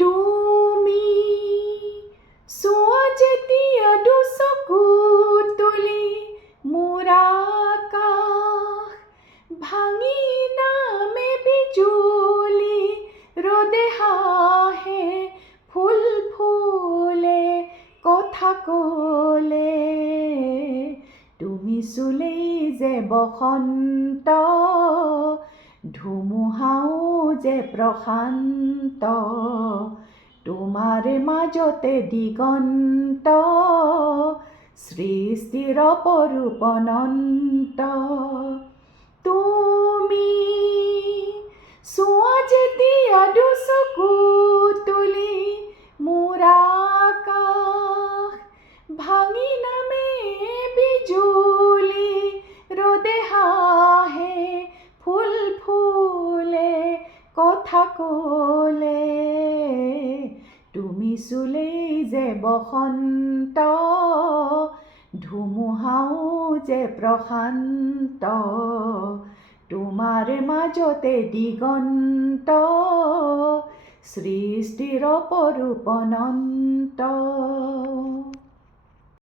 তুমি চোৱা যেতিয়া দুচকু তুলি মোৰ আকাশ ভাঙি নামে বিজুলি ৰ'দে হাঁহে ফুল ফুলে কথা ক'লে তুমি চুলেই যে বসন্ত ধুমুহাও যে প্ৰশান্ত তোমাৰ মাজতে দিগন্ত সৃষ্টিৰ অপৰূপ অনন্ত তুমি চোৱা যেতিয়া দুচকু তুলি মোৰ আকাশ ভাঙি নামে বিজুলি ৰ'দে হাঁহে ফুল ফুলে কথা ক'লে তুমি চুলেই যে বসন্ত ধুমুহাও যে প্ৰশান্ত তোমাৰ মাজতে দিগন্ত সৃষ্টিৰ অপৰূপ অনন্ত